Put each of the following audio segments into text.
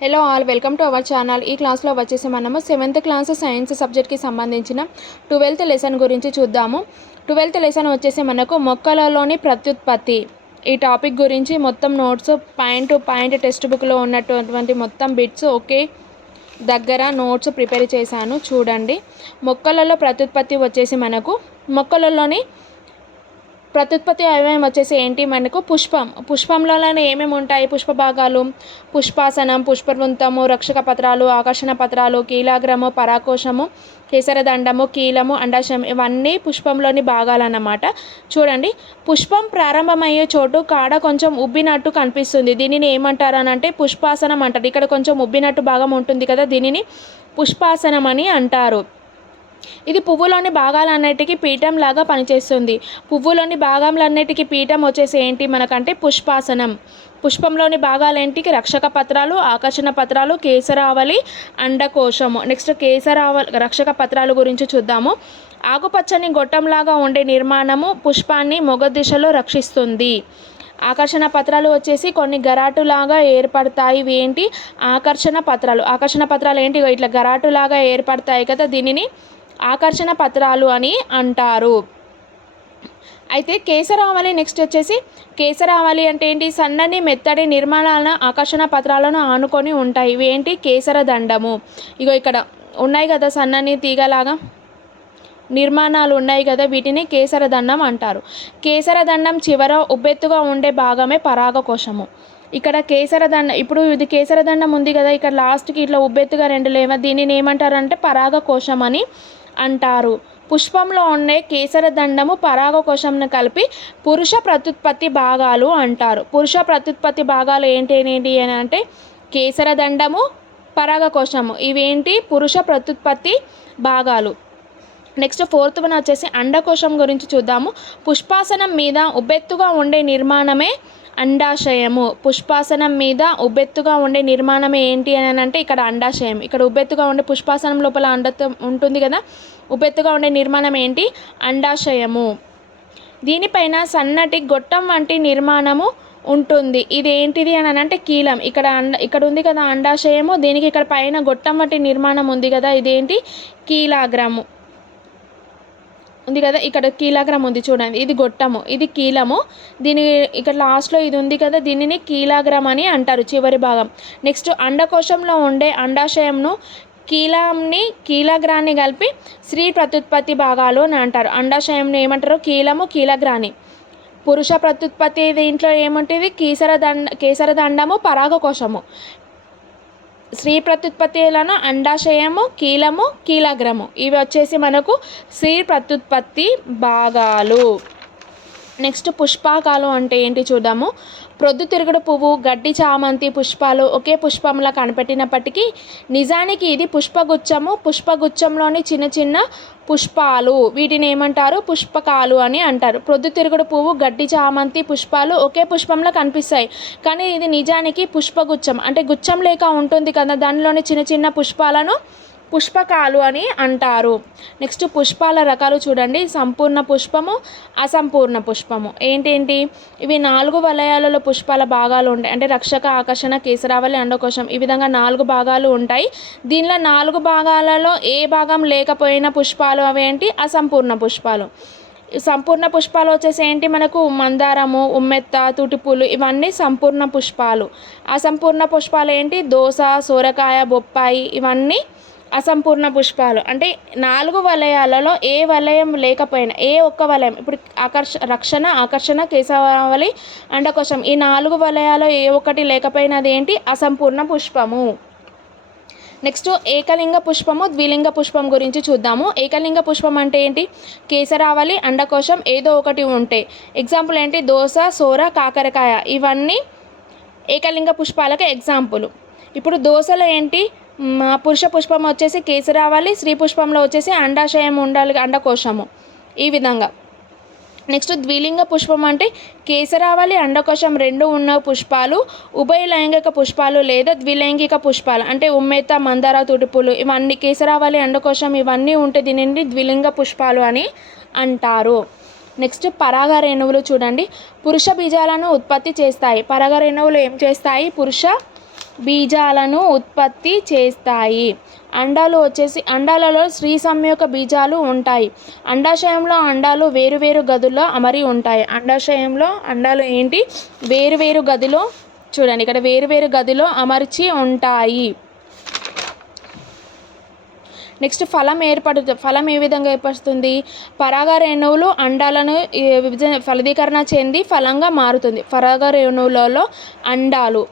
Hello all, welcome to our channel. ఈ క్లాస్లో వచ్చేసి మనము 7th క్లాస్ సైన్స్ సబ్జెక్ట్కి సంబంధించిన 12th లెసన్ గురించి చూద్దాము. 12th లెసన్ వచ్చేసి మనకు మొక్కలలోని ప్రత్యుత్పత్తి. ఈ టాపిక్ గురించి మొత్తం notes point to point text బుక్లో ఉన్నటువంటి మొత్తం బిట్స్ ఒకే దగ్గర నోట్స్ ప్రిపేర్ చేశాను, చూడండి. మొక్కలలో ప్రత్యుత్పత్తి వచ్చేసి మనకు మొక్కలలోని ప్రత్యుత్పత్తి అవయవం వచ్చేసి ఏంటి, మనకు పుష్పంలోనే ఏమేమి ఉంటాయి, పుష్ప భాగాలు, పుష్పాసనం, పుష్పవృంతము, రక్షక పత్రాలు, ఆకర్షణ పత్రాలు, కీలాగ్రము, పరాకోశము, కేసరదండము, కీలము, అండాశయం, ఇవన్నీ పుష్పంలోని భాగాలన్నమాట. చూడండి, పుష్పం ప్రారంభమయ్యే చోటు కాడ కొంచెం ఉబ్బినట్టు కనిపిస్తుంది. దీనిని ఏమంటారు అని అంటే పుష్పాసనం అంటారు. ఇక్కడ కొంచెం ఉబ్బినట్టు భాగం ఉంటుంది కదా, దీనిని పుష్పాసనం అని అంటారు. ఇది పువ్వులోని భాగాలన్నిటికీ పీఠం లాగా పనిచేస్తుంది. పువ్వులోని భాగాలన్నిటికీ పీఠం వచ్చేసి ఏంటి మనకంటే పుష్పాసనం. పుష్పంలోని భాగాలేంటి, రక్షక పత్రాలు, ఆకర్షణ పత్రాలు, కేసరావళి, అండకోశము. నెక్స్ట్ రక్షక పత్రాల గురించి చూద్దాము. ఆకుపచ్చని గొట్టంలాగా ఉండే నిర్మాణము పుష్పాన్ని మొగ దిశలో రక్షిస్తుంది. ఆకర్షణ పత్రాలు వచ్చేసి కొన్ని గరాటులాగా ఏర్పడతాయి. ఇవి ఏంటి, ఆకర్షణ పత్రాలు. ఆకర్షణ పత్రాలు ఏంటి, ఇట్లా గరాటులాగా ఏర్పడతాయి కదా, దీనిని ఆకర్షణ పత్రాలు అని అంటారు. అయితే కేసరావళి నెక్స్ట్ వచ్చేసి కేసరావళి అంటే ఏంటి, సన్నని మెత్తడి నిర్మాణాలను ఆకర్షణ పత్రాలను ఆనుకొని ఉంటాయి. ఇవి ఏంటి, కేసరదండము. ఇగో ఇక్కడ ఉన్నాయి కదా సన్నని తీగలాగా నిర్మాణాలు ఉన్నాయి కదా, వీటిని కేసరదండం అంటారు. కేసరదండం చివర ఉబ్బెత్తుగా ఉండే భాగమే పరాగకోశము. ఇక్కడ కేసరదండం, ఇప్పుడు ఇది కేసరదండం ఉంది కదా, ఇక్కడ లాస్ట్కి ఇట్లా ఉబ్బెత్తుగా రెండు లేవ, దీనిని ఏమంటారు అంటే పరాగకోశం అని అంటారు. పుష్పంలో ఉండే కేసరదండము పరాగకోశంను కలిపి పురుష ప్రత్యుత్పత్తి భాగాలు అంటారు. పురుష ప్రత్యుత్పత్తి భాగాలు ఏంటి అని అంటే కేసరదండము, పరాగకోశము, ఇవేంటి పురుష ప్రత్యుత్పత్తి భాగాలు. నెక్స్ట్ 4th వన్ వచ్చేసి అండకోశం గురించి చూద్దాము. పుష్పాసనం మీద ఉబ్బెత్తుగా ఉండే నిర్మాణమే అండాశయము. పుష్పాసనం మీద ఉబ్బెత్తుగా ఉండే నిర్మాణమే ఏంటి అని అంటే ఇక్కడ అండాశయం. ఇక్కడ ఉబ్బెత్తుగా ఉండే పుష్పాసనం లోపల అండత్వం ఉంటుంది కదా, ఉబ్బెత్తుగా ఉండే నిర్మాణం ఏంటి, అండాశయము. దీనిపైన సన్నటి గొట్టం వంటి నిర్మాణము ఉంటుంది. ఇది ఏంటిది అని అంటే కీలం. ఇక్కడ ఉంది కదా అండాశయము, దీనికి ఇక్కడ పైన గొట్టం వంటి నిర్మాణం ఉంది కదా, ఇదేంటి కీలాగ్రము ఉంది కదా, ఇక్కడ కీలాగ్రం ఉంది చూడండి, ఇది గొట్టము, ఇది కీలము. దీని ఇక్కడ లాస్ట్లో ఇది ఉంది కదా, దీనిని కీలాగ్రం అని అంటారు, చివరి భాగం. నెక్స్ట్ అండకోశంలో ఉండే అండాశయంను కీలాగ్రాన్ని కలిపి స్త్రీ ప్రత్యుత్పత్తి భాగాలు అని అంటారు. అండాశయంను ఏమంటారు, కీలము, కీలాగ్రాన్ని. పురుష ప్రత్యుత్పత్తి దీంట్లో ఏముంటుంది, కేసరదండము, పరాగకోశము. స్త్రీ ప్రత్యుత్పత్తిలను అండాశయము, కీలము, కీలాగ్రము, ఇవి వచ్చేసి మనకు స్త్రీ ప్రత్యుత్పత్తి భాగాలు. నెక్స్ట్ పుష్పాకాలు అంటే ఏంటి చూద్దాము. ప్రొద్దుతిరుగుడు పువ్వు, గడ్డి చామంతి పుష్పాలు ఒకే పుష్పంలా కనిపెట్టినప్పటికీ నిజానికి ఇది పుష్పగుచ్చము. పుష్పగుచ్చంలోని చిన్న చిన్న పుష్పాలు, వీటిని ఏమంటారు, పుష్పకాలు అని అంటారు. ప్రొద్దుతిరుగుడు పువ్వు, గడ్డి చామంతి పుష్పాలు ఒకే పుష్పంలో కనిపిస్తాయి, కానీ ఇది నిజానికి పుష్పగుచ్చం. అంటే గుచ్చం లేక ఉంటుంది కదా, దానిలోని చిన్న చిన్న పుష్పాలను పుష్పకాలు అని అంటారు. నెక్స్ట్ పుష్పాల రకాలు చూడండి. సంపూర్ణ పుష్పము, అసంపూర్ణ పుష్పము. ఏంటేంటి ఇవి 4 వలయాలలో పుష్పాల భాగాలు ఉంటాయి. అంటే రక్షక, ఆకర్షణ, కేసరావళి, అండకోశం, ఈ విధంగా 4 భాగాలు ఉంటాయి. దీనిలో 4 భాగాలలో ఏ భాగం లేకపోయిన పుష్పాలు అవేంటి, అసంపూర్ణ పుష్పాలు. సంపూర్ణ పుష్పాలు వచ్చేసి ఏంటి మనకు మందారము, ఉమ్మెత్త, తుటిపూలు, ఇవన్నీ సంపూర్ణ పుష్పాలు. అసంపూర్ణ పుష్పాలు ఏంటి, దోస, సోరకాయ, బొప్పాయి, ఇవన్నీ అసంపూర్ణ పుష్పాలు. అంటే 4 వలయాలలో ఏ వలయం లేకపోయినా, ఏ ఒక్క వలయం, ఇప్పుడు రక్షణ, ఆకర్షణ, కేసరావళి, అండకోశం, ఈ 4 వలయాలు ఏ ఒక్కటి లేకపోయినా అదేంటి, అసంపూర్ణ పుష్పము. నెక్స్ట్ ఏకలింగ పుష్పము, ద్విలింగ పుష్పం గురించి చూద్దాము. ఏకలింగ పుష్పం అంటే ఏంటి, కేసరావళి, అండకోశం ఏదో ఒకటి ఉంటే. ఎగ్జాంపుల్ ఏంటి, దోస, సోర, కాకరకాయ, ఇవన్నీ ఏకలింగ పుష్పాలకు ఎగ్జాంపుల్. ఇప్పుడు దోసలో ఏంటి, పురుష పుష్పం వచ్చేసి కేసరావళి, స్త్రీ పుష్పంలో వచ్చేసి అండాశయం ఉండాలి, అండకోశము, ఈ విధంగా. నెక్స్ట్ ద్విలింగ పుష్పం అంటే కేసరావళి, అండకోశం 2 ఉన్న పుష్పాలు ఉభయ లైంగిక పుష్పాలు లేదా ద్విలైంగిక పుష్పాలు. అంటే ఉమ్మెత్త, మందార, తుటిపూలు, ఇవన్నీ కేసరావళి, అండకోశం ఇవన్నీ ఉంటే దీనిని ద్విలింగ పుష్పాలు అని అంటారు. నెక్స్ట్ పరాగ రేణువులు చూడండి. పురుష బీజాలను ఉత్పత్తి చేస్తాయి. పరాగ రేణువులు ఏం చేస్తాయి, పురుష బీజాలను ఉత్పత్తి చేస్తాయి. అండాలు వచ్చేసి అండాలలో స్త్రీ సంయోగ బీజాలు ఉంటాయి. అండాశయంలో అండాలు వేరువేరు గదుల్లో అమరి ఉంటాయి. అండాశయంలో అండాలు ఏంటి వేరువేరు గదిలో చూడండి ఇక్కడ వేరువేరు గదిలో అమర్చి ఉంటాయి. నెక్స్ట్ ఫలం ఏ విధంగా ఏర్పడుతుంది? పరాగ రేణువులు అండాలను ఫలదీకరణ చెంది ఫలంగా మారుతుంది. పరాగ రేణువులలో అండాలు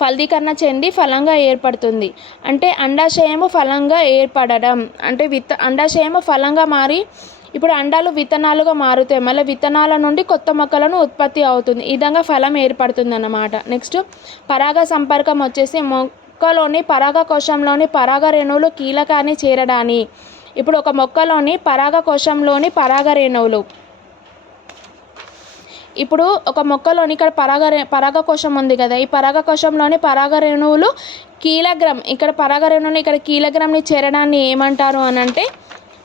ఫలదీకరణ చెంది ఫలంగా ఏర్పడుతుంది. అంటే అండాశయము ఫలంగా ఏర్పడడం అంటే అండాశయము ఫలంగా మారి ఇప్పుడు అండాలు విత్తనాలుగా మారుతాయి. మళ్ళీ విత్తనాల నుండి కొత్త మొక్కలను ఉత్పత్తి అవుతుంది. ఈ విధంగా ఫలం ఏర్పడుతుంది అన్నమాట. నెక్స్ట్ పరాగ సంపర్కం వచ్చేసి మొక్కలోని పరాగకోశంలోని పరాగ రేణువులు కీలకాన్ని చేరడాన్ని. ఇప్పుడు ఒక మొక్కలోని పరాగకోశంలోని పరాగ రేణువులు ఇప్పుడు ఒక మొక్కలోని ఇక్కడ పరాగకోశం ఉంది కదా, ఈ పరాగకోశంలోని పరాగ రేణువులు కీలగ్రంని చేరడాన్ని ఏమంటారు అని అంటే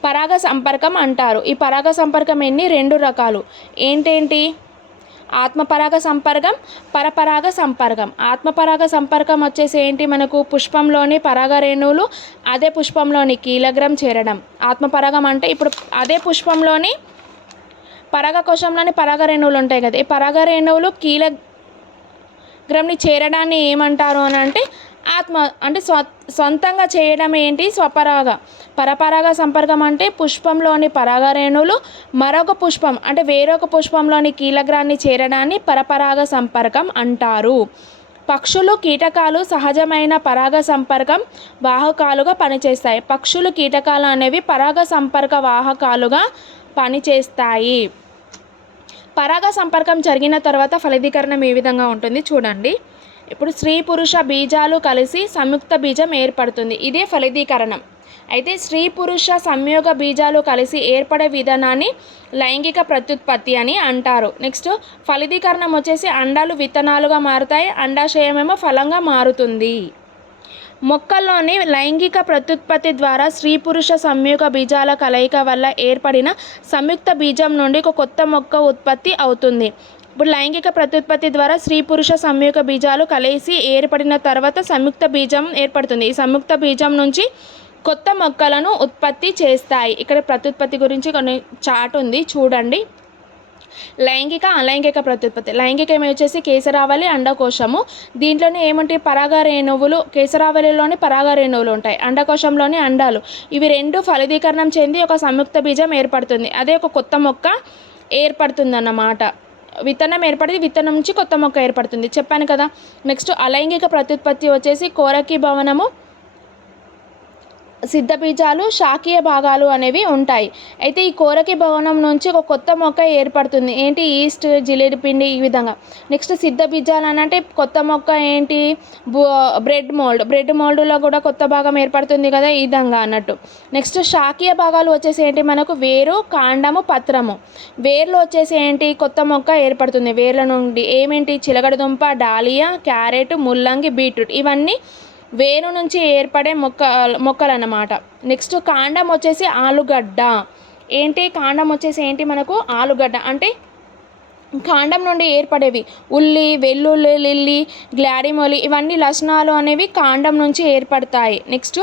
పరాగ సంపర్కం అంటారు. ఈ పరాగ సంపర్కం రెండు రకాలు ఏంటేంటి? ఆత్మపరాగ సంపర్కం, పరపరాగ సంపర్కం. ఆత్మపరాగ సంపర్కం వచ్చేసి ఏంటి మనకు పుష్పంలోని పరాగ రేణువులు అదే పుష్పంలోని కీలగ్రం చేరడం. ఆత్మపరాగం అంటే ఇప్పుడు అదే పుష్పంలోని పరాగకోశంలోని పరాగ రేణువులు ఉంటాయి కదా, ఈ పరాగ రేణువులు కీలగ్రంని చేరడాన్ని ఏమంటారు అని అంటే సొంతంగా చేయడం ఏంటి స్వపరాగ. పరపరాగ సంపర్కం అంటే పుష్పంలోని పరాగ రేణువులు మరొక పుష్పం అంటే వేరొక పుష్పంలోని కీలగ్రాన్ని చేరడాన్ని పరపరాగ సంపర్కం అంటారు. పక్షులు కీటకాలు సహజమైన పరాగ సంపర్కం వాహకాలుగా పనిచేస్తాయి. పక్షులు కీటకాలు అనేవి పరాగ సంపర్క వాహకాలుగా పనిచేస్తాయి. పరాగ సంపర్కం జరిగిన తర్వాత ఫలదీకరణం ఏ విధంగా ఉంటుంది చూడండి. ఇప్పుడు స్త్రీ పురుష బీజాలు కలిసి సంయుక్త బీజం ఏర్పడుతుంది. ఇదే ఫలదీకరణం. అయితే స్త్రీ పురుష సంయోగ బీజాలు కలిసి ఏర్పడే విధానాన్ని లైంగిక ప్రత్యుత్పత్తి అని అంటారు. నెక్స్ట్ ఫలదీకరణం వచ్చేసి అండాలు విత్తనాలుగా మారుతాయి, అండాశయమేమో ఫలంగా మారుతుంది. మొక్కల్లోని లైంగిక ప్రత్యుత్పత్తి ద్వారా స్త్రీ పురుష సంయోగ బీజాల కలయిక వల్ల ఏర్పడిన సంయుక్త బీజం నుండి ఒక కొత్త మొక్క ఉత్పత్తి అవుతుంది. ఇప్పుడు లైంగిక ప్రత్యుత్పత్తి ద్వారా స్త్రీ పురుష సంయోగ బీజాలు కలిసి ఏర్పడిన తర్వాత సంయుక్త బీజం ఏర్పడుతుంది. ఈ సంయుక్త బీజం నుంచి కొత్త మొక్కలను ఉత్పత్తి చేస్తాయి. ఇక్కడ ప్రత్యుత్పత్తి గురించి కొన్ని చార్ట్ ఉంది చూడండి. లైంగిక అలైంగిక ప్రత్యుత్పత్తి. లైంగికం వచ్చేసి కేసరావళి అండకోశము. దీంట్లోనే ఏమంటే పరాగ రేణువులు, కేసరావళిలోని పరాగ రేణువులు ఉంటాయి, అండకోశంలోని అండాలు. ఇవి రెండు ఫలదీకరణం చెంది ఒక సంయుక్త బీజం ఏర్పడుతుంది. అదే ఒక కొత్త మొక్క ఏర్పడుతుంది అన్నమాట. విత్తనం ఏర్పడి విత్తనం నుంచి కొత్త మొక్క ఏర్పడుతుంది చెప్పాను కదా. నెక్స్ట్ అలైంగిక ప్రత్యుత్పత్తి వచ్చేసి కోరకి భవనము, సిద్ధబీజాలు, శాఖీయ భాగాలు అనేవి ఉంటాయి. అయితే ఈ కోరకి భవనం నుంచి ఒక కొత్త మొక్క ఏర్పడుతుంది. ఏంటి? ఈస్ట్, జిలేడి పిండి ఈ విధంగా. నెక్స్ట్ సిద్ధబీజాలు అని అంటే కొత్త మొక్క ఏంటి? బ్రెడ్ మోల్డ్లో కూడా కొత్త భాగం ఏర్పడుతుంది కదా, ఈ విధంగా అన్నట్టు. నెక్స్ట్ శాఖీయ భాగాలు వచ్చేసి ఏంటి మనకు? వేరు, కాండము, పత్రము. వేర్లు వచ్చేసి ఏంటి? కొత్త మొక్క ఏర్పడుతుంది. వేర్ల నుండి ఏమేంటి? చిలకడదుంప, డాలియా, క్యారెట్, ముల్లంగి, బీట్రూట్ ఇవన్నీ వేరు నుంచి ఏర్పడే మొక్కలు అన్నమాట. నెక్స్ట్ కాండం వచ్చేసి ఆలుగడ్డ. ఏంటి? కాండం వచ్చేసి ఏంటి మనకు? ఆలుగడ్డ. అంటే కాండం నుండి ఏర్పడేవి ఉల్లి, వెల్లుల్లి, లిల్లీ, గ్లాడిమొలి ఇవన్నీ లక్షణాలు అనేవి కాండం నుంచి ఏర్పడతాయి. నెక్స్ట్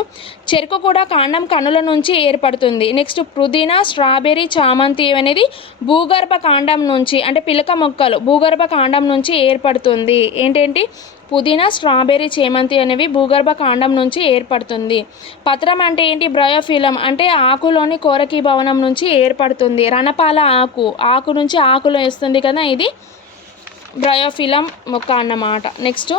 చెరుకు కూడా కాండం కణుల నుంచి ఏర్పడుతుంది. నెక్స్ట్ పుదీనా, స్ట్రాబెర్రీ, చామంతి అనేది భూగర్భ కాండం నుంచి అంటే పిలక మొక్కలు భూగర్భ కాండం నుంచి ఏర్పడుతుంది. ఏంటేంటి? పుదీనా, స్ట్రాబెర్రీ, చేమంతి అనేవి భూగర్భ కాండం నుంచి ఏర్పడుతుంది. పత్రం అంటే ఏంటి? బ్రయోఫిలం అంటే ఆకులోని కోరకి భవనం నుంచి ఏర్పడుతుంది. రణపాల ఆకు నుంచి ఆకులు వేస్తుంది కదా, ఇది బ్రయోఫిలం మొక్క అన్నమాట. నెక్స్ట్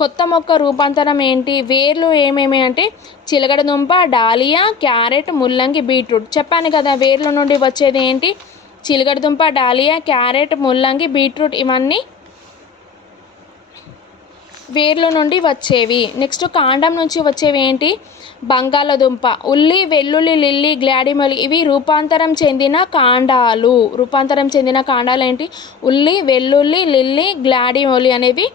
కొత్త మొక్క రూపాంతరం ఏంటి? వేర్లు ఏమేమి అంటే చిలకడదుంప, డాలియా, క్యారెట్, ముల్లంగి, బీట్రూట్. చెప్పాను కదా వేర్ల నుండి వచ్చేది ఏంటి? చిలకడదుంప, డాలియా, క్యారెట్, ముల్లంగి, బీట్రూట్ ఇవన్నీ వేర్ల నుండి వచ్చేవి. నెక్స్ట్ కాండం నుంచి వచ్చేవి ఏంటి? బంగాళదుంప, ఉల్లి, వెల్లుల్లి, లిల్లీ, గ్లాడిమొలి ఇవి రూపాంతరం చెందిన కాండాలు. ఏంటి? ఉల్లి, వెల్లుల్లి, లిల్లీ, గ్లాడిమొలి అనేవి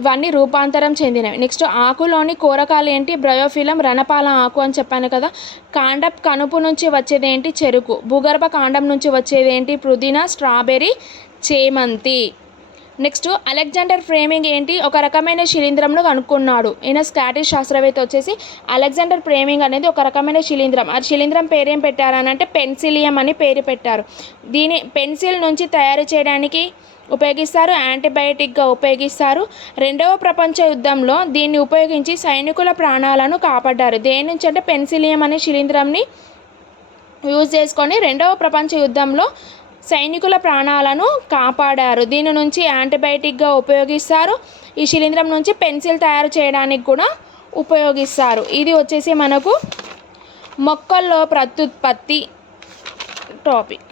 ఇవన్నీ రూపాంతరం చెందినవి. నెక్స్ట్ ఆకులోని కోరకాలు ఏంటి? బ్రయోఫిలం, రణపాల ఆకు అని చెప్పాను కదా. కాండప్ కనుపు నుంచి వచ్చేది ఏంటి? చెరుకు. భూగర్భ కాండం నుంచి వచ్చేది ఏంటి? పుదీనా, స్ట్రాబెర్రీ, చేమంతి. నెక్స్ట్ అలెగ్జాండర్ ఫ్లేమింగ్ ఏంటి, ఒక రకమైన శిలీంధ్రంను కనుక్కున్నాడు. ఈయన స్కాటిష్ శాస్త్రవేత్త వచ్చేసి అలెగ్జాండర్ ఫ్లేమింగ్ అనేది ఒక రకమైన శిలీంధ్రం. ఆ శిలీంధ్రం పేరేం పెట్టారని అంటే పెన్సిలియం అని పేరు పెట్టారు. దీని పెన్సిల్ నుంచి తయారు చేయడానికి ఉపయోగిస్తారు, యాంటీబయాటిక్గా ఉపయోగిస్తారు. రెండవ ప్రపంచ యుద్ధంలో దీన్ని ఉపయోగించి సైనికుల ప్రాణాలను కాపాడారు. దేని నుంచి అంటే పెన్సిలియం అనే శిలీంధ్రంని యూజ్ చేసుకొని రెండవ ప్రపంచ యుద్ధంలో సైనికుల ప్రాణాలను కాపాడారు. దీని నుంచి యాంటీబయాటిక్గా ఉపయోగిస్తారు. ఈ శిలీంధ్రం నుంచి పెన్సిల్ తయారు చేయడానికి కూడా ఉపయోగిస్తారు. ఇది వచ్చేసి మనకు మొక్కల్లో ప్రత్యుత్పత్తి టాపిక్.